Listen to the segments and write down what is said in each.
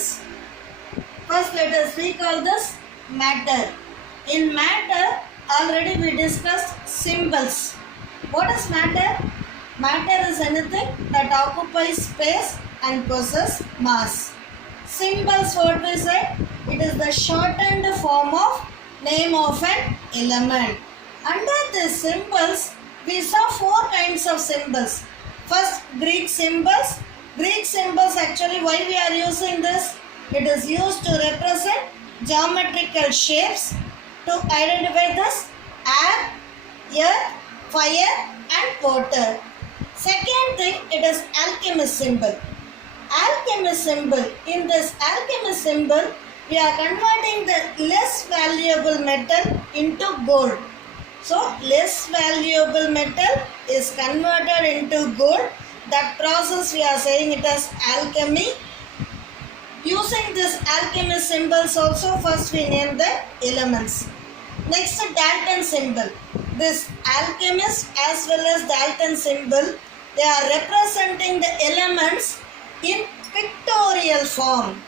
students, first let us recall this matter. In matter, already we discussed symbols. What is matter? Matter is anything that occupies space and possesses mass. Symbols, what we said, it is the shortened form of name of an element. Under these symbols, we saw four kinds of symbols. First, Greek symbols. Greek symbols, actually why we are using this? It is used to represent geometrical shapes to identify this air, earth, fire and water. Second thing, it is alchemist symbol. Alchemist symbol. In this alchemist symbol, we are converting the less valuable metal into gold. So, less valuable metal is converted into gold. That process we are saying it as alchemy. Using this alchemist symbols also, first we name the elements. Next, Dalton symbol. This alchemist as well as Dalton symbol, they are representing the elements in pictorial form.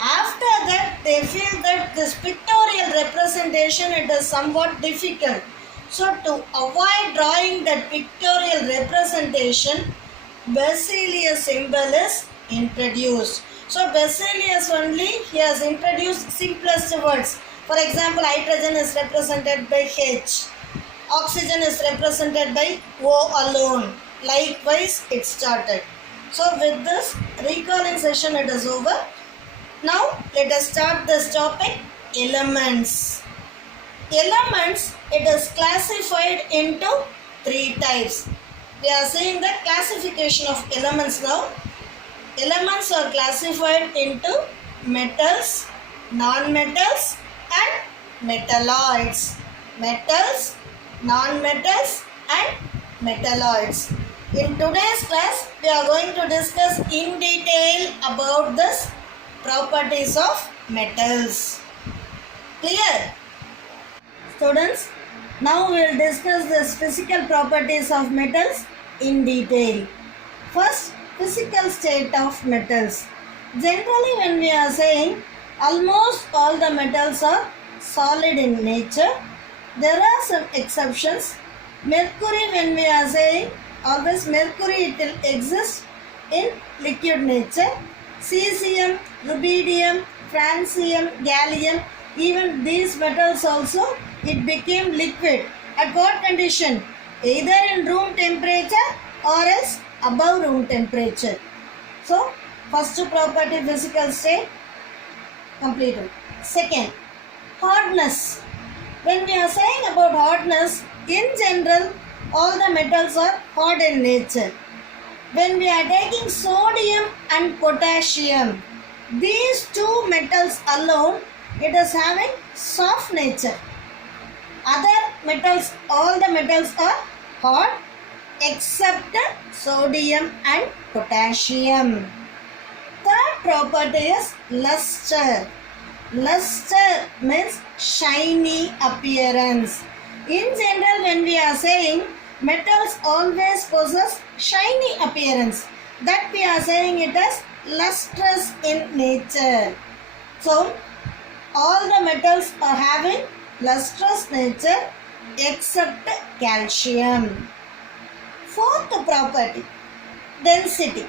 After that, they feel that this pictorial representation, it is somewhat difficult. So, to avoid drawing that pictorial representation, Berzelius symbol is introduced. So, Berzelius only, he has introduced simplest words. For example, hydrogen is represented by H. Oxygen is represented by O alone. Likewise, it started. So, with this recalling session, it is over. Now, let us start this topic, elements. Elements, it is classified into three types. We are seeing the classification of elements now. Elements are classified into metals, non-metals and metalloids. Metals, non-metals and metalloids. In today's class, we are going to discuss in detail about this properties of metals. Clear? Students, now we will discuss this physical properties of metals in detail. First, physical state of metals. Generally, when we are saying almost all the metals are solid in nature, there are some exceptions. Mercury, when we are saying always mercury, it will exist in liquid nature. Cesium, rubidium, francium, gallium, even these metals also, it became liquid. At what condition? Either in room temperature or else above room temperature. So, first property, physical state, completed. Second, hardness. When we are saying about hardness, in general, all the metals are hard in nature. When we are taking sodium and potassium, these two metals alone, it is having soft nature. Other metals, all the metals are hard except sodium and potassium. Third property is luster. Luster means shiny appearance. In general, when we are saying metals always possess shiny appearance, that we are saying it as lustrous in nature. So, all the metals are having lustrous nature except calcium. Fourth property, density.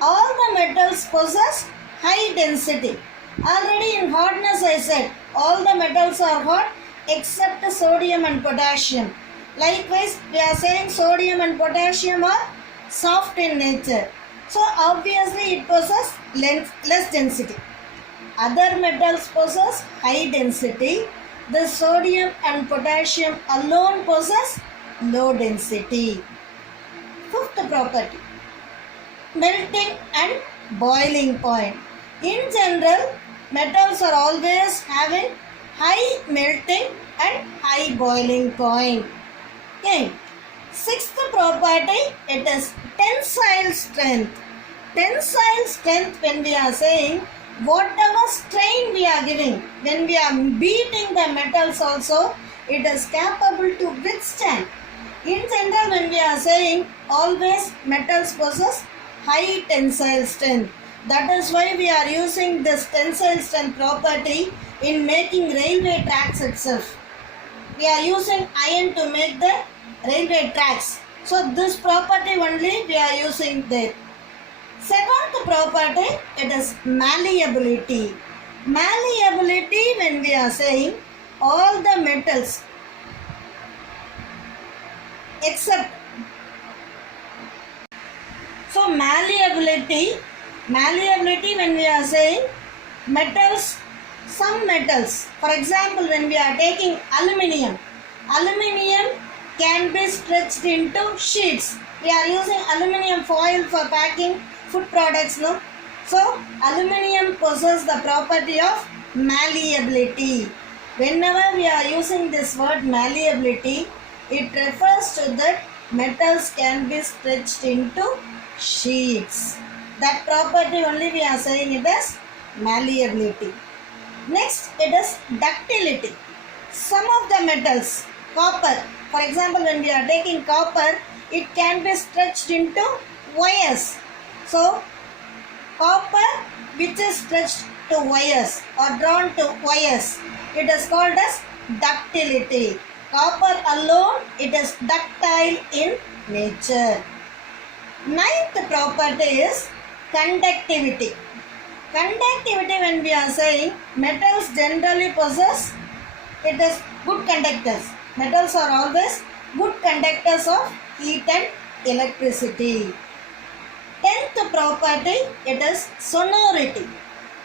All the metals possess high density. Already in hardness I said, all the metals are hot except sodium and potassium. Likewise, we are saying sodium and potassium are soft in nature. So, obviously it possesses less density. Other metals possess high density. The sodium and potassium alone possess low density. Fifth property, melting and boiling point. In general, metals are always having high melting and high boiling point. Okay. Sixth property, it is tensile strength. Tensile strength, when we are saying whatever strain we are giving, when we are beating the metals also, it is capable to withstand. In general, when we are saying always metals possess high tensile strength. That is why we are using this tensile strength property in making railway tracks itself. We are using iron to make the railway tracks. So this property only we are using there. Second property, it is malleability. Malleability, when we are saying all the metals except, so malleability when we are saying metals, some metals, for example when we are taking aluminium can be stretched into sheets. We are using aluminium foil for packing food products, no? So aluminium possesses the property of malleability. Whenever we are using this word malleability, it refers to that metals can be stretched into sheets. That property only we are saying it as malleability. Next, it is ductility. Some of the metals, copper, for example when we are taking copper, it can be stretched into wires. So copper which is stretched to wires or drawn to wires, it is called as ductility. Copper alone, it is ductile in nature. Ninth property is conductivity. Conductivity, when we are saying metals generally possess, it is good conductors. Metals are always good conductors of heat and electricity. Tenth property, it is sonority.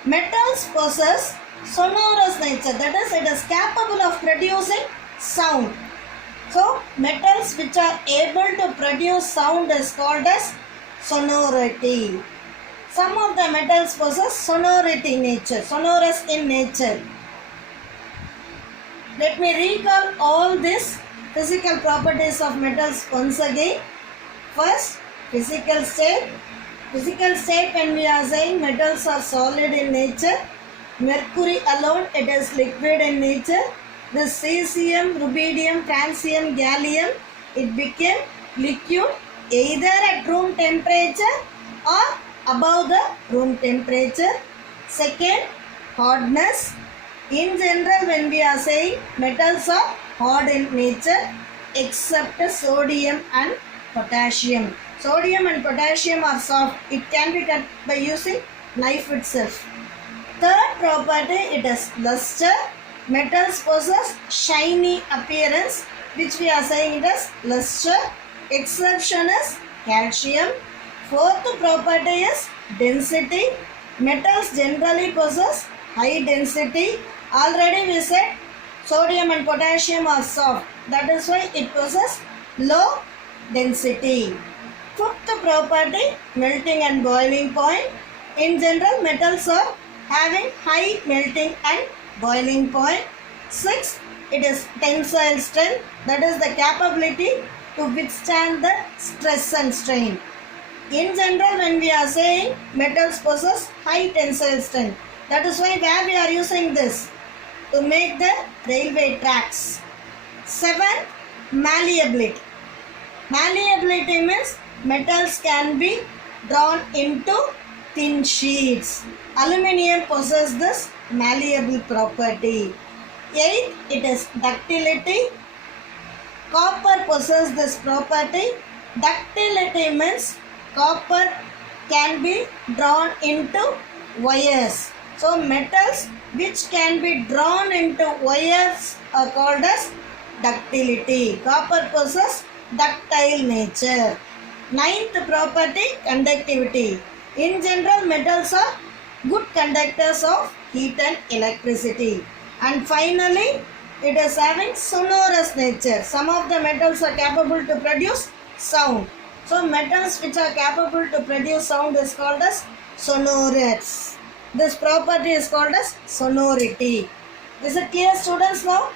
Metals possess sonorous nature, that is, it is capable of producing sound. So metals which are able to produce sound is called as sonority. Some of the metals possess sonority nature, sonorous in nature. Let me recall all these physical properties of metals once again. First, physical state. Physical state, when we are saying metals are solid in nature. Mercury alone, it is liquid in nature. The cesium, rubidium, francium, gallium, it became liquid either at room temperature or above the room temperature. Second, hardness. In general, when we are saying metals are hard in nature except sodium and potassium. Sodium and potassium are soft. It can be cut by using knife itself. Third property, it is luster. Metals possess shiny appearance, which we are saying it as luster. Exception is calcium. Fourth property is density. Metals generally possess high density. Already we said sodium and potassium are soft. That is why it possesses low density. Fifth property, melting and boiling point. In general, metals are having high melting and boiling point. Sixth, it is tensile strength. That is the capability to withstand the stress and strain. In general, when we are saying metals possess high tensile strength, that is why where we are using this to make the railway tracks. Seventh, malleability. Malleability means metals can be drawn into thin sheets. Aluminium possesses this malleable property. Eighth, it is ductility. Copper possesses this property. Ductility means copper can be drawn into wires. So metals which can be drawn into wires are called as ductility. Copper possesses ductile nature. Ninth property, conductivity. In general, metals are good conductors of heat and electricity. And finally, it is having sonorous nature. Some of the metals are capable to produce sound. So metals which are capable to produce sound is called as sonorous. This property is called as sonority. Is it clear, students, now?